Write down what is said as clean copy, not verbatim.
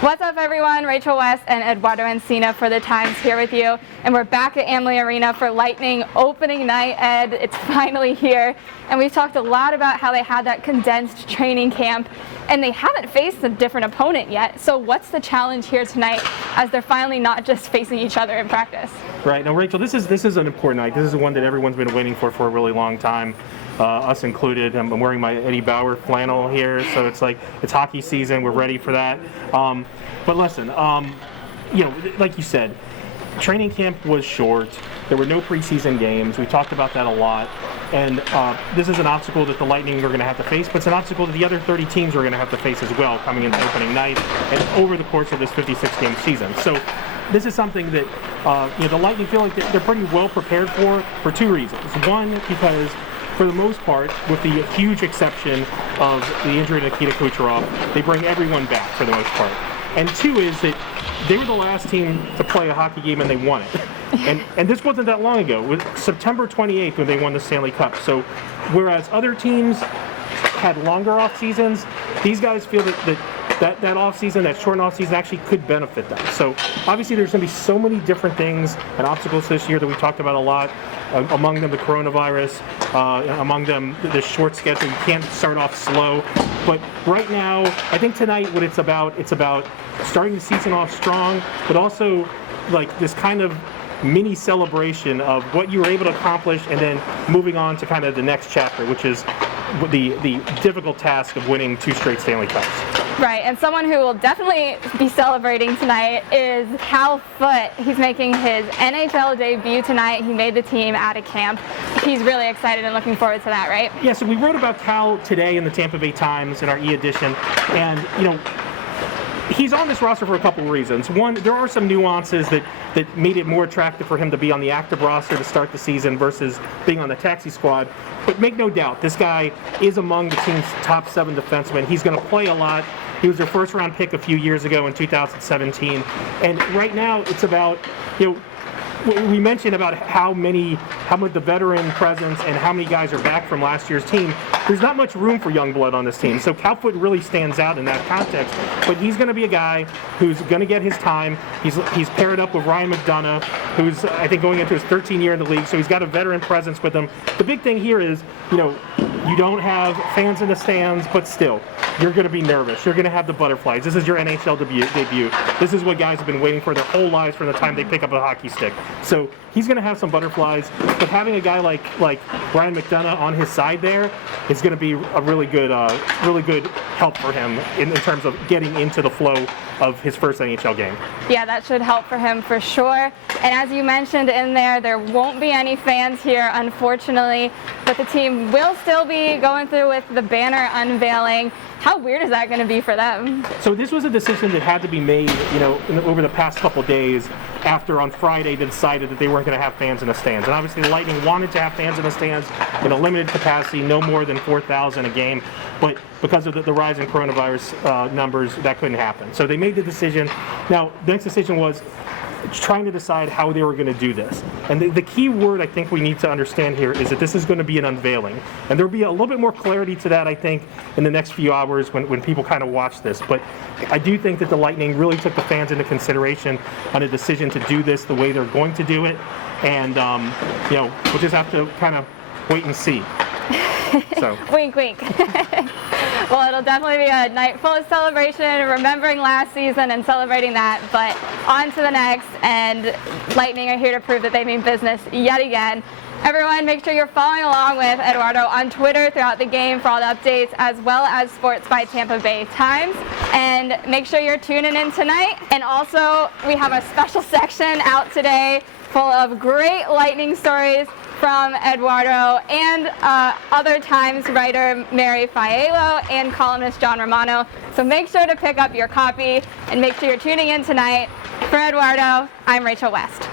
What's up, everyone? Rachel West and Eduardo Encina for the Times here with you. And we're back at Amalie Arena for Lightning opening night, Ed. It's finally here. And we've talked a lot about how they had that condensed training camp, and they haven't faced a different opponent yet. So what's the challenge here tonight as they're finally not just facing each other in practice? Right. Now, Rachel, this is an important night. This is one that everyone's been waiting for a really long time, us included. I'm wearing my Eddie Bauer flannel here, so it's like it's hockey season. We're ready for that. But listen, like you said, training camp was short. There were no preseason games. We talked about that a lot. And this is an obstacle that the Lightning are going to have to face, but it's an obstacle that the other 30 teams are going to have to face as well coming into opening night and over the course of this 56-game season. So this is something that the Lightning feel like they're pretty well prepared for two reasons. One, because for the most part, with the huge exception of the injury to Nikita Kucherov, they bring everyone back for the most part. And two is that they were the last team to play a hockey game and they won it. And this wasn't that long ago. It was September 28th when they won the Stanley Cup. So whereas other teams had longer off seasons, these guys feel that off season, that short off season, actually could benefit them. So obviously there's going to be so many different things and obstacles this year that we talked about a lot. Among them the coronavirus, among them the short schedule. You can't start off slow. But right now, I think tonight what it's about starting the season off strong, but also like this kind of mini celebration of what you were able to accomplish and then moving on to kind of the next chapter, which is the difficult task of winning 2 straight Stanley Cups. Right, and someone who will definitely be celebrating tonight is Cal Foote. He's making his NHL debut tonight. He made the team out of camp. He's really excited and looking forward to that, right? Yeah, so we wrote about Cal today in the Tampa Bay Times in our e-edition, and he's on this roster for a couple of reasons. One, there are some nuances that made it more attractive for him to be on the active roster to start the season versus being on the taxi squad. But make no doubt, this guy is among the team's top 7 defensemen. He's going to play a lot. He was their first-round pick a few years ago in 2017. And right now, it's about, we mentioned about how much the veteran presence and how many guys are back from last year's team. There's not much room for young blood on this team. So Cal Foote really stands out in that context. But he's going to be a guy who's going to get his time. He's paired up with Ryan McDonough, who's, I think, going into his 13th year in the league. So he's got a veteran presence with him. The big thing here is, you don't have fans in the stands, but still, you're going to be nervous. You're going to have the butterflies. This is your NHL debut. This is what guys have been waiting for their whole lives from the time they pick up a hockey stick. So he's going to have some butterflies, but having a guy like Ryan McDonough on his side there is going to be a really good help for him in terms of getting into the flow of his first NHL game. Yeah, that should help for him for sure. And as you mentioned in there won't be any fans here, unfortunately, but the team will still be going through with the banner unveiling. How weird is that going to be for them? So this was a decision that had to be made, over the past couple of days after on Friday they decided that they weren't going to have fans in the stands. And obviously the Lightning wanted to have fans in the stands in a limited capacity, no more than 4,000 a game. But because of the rise in coronavirus numbers, that couldn't happen. So they made the decision. Now, the next decision was trying to decide how they were going to do this. And the key word I think we need to understand here is that this is going to be an unveiling. And there'll be a little bit more clarity to that, I think, in the next few hours when people kind of watch this. But I do think that the Lightning really took the fans into consideration on a decision to do this the way they're going to do it. And, we'll just have to kind of wait and see. So. Wink, wink. Well, it'll definitely be a night full of celebration, remembering last season and celebrating that, but on to the next, and Lightning are here to prove that they mean business yet again. Everyone, make sure you're following along with Eduardo on Twitter throughout the game for all the updates, as well as Sports by Tampa Bay Times. And make sure you're tuning in tonight. And also, we have a special section out today full of great Lightning stories from Eduardo and other Times writer Mary Fiallo and columnist John Romano. So make sure to pick up your copy and make sure you're tuning in tonight. For Eduardo, I'm Rachel West.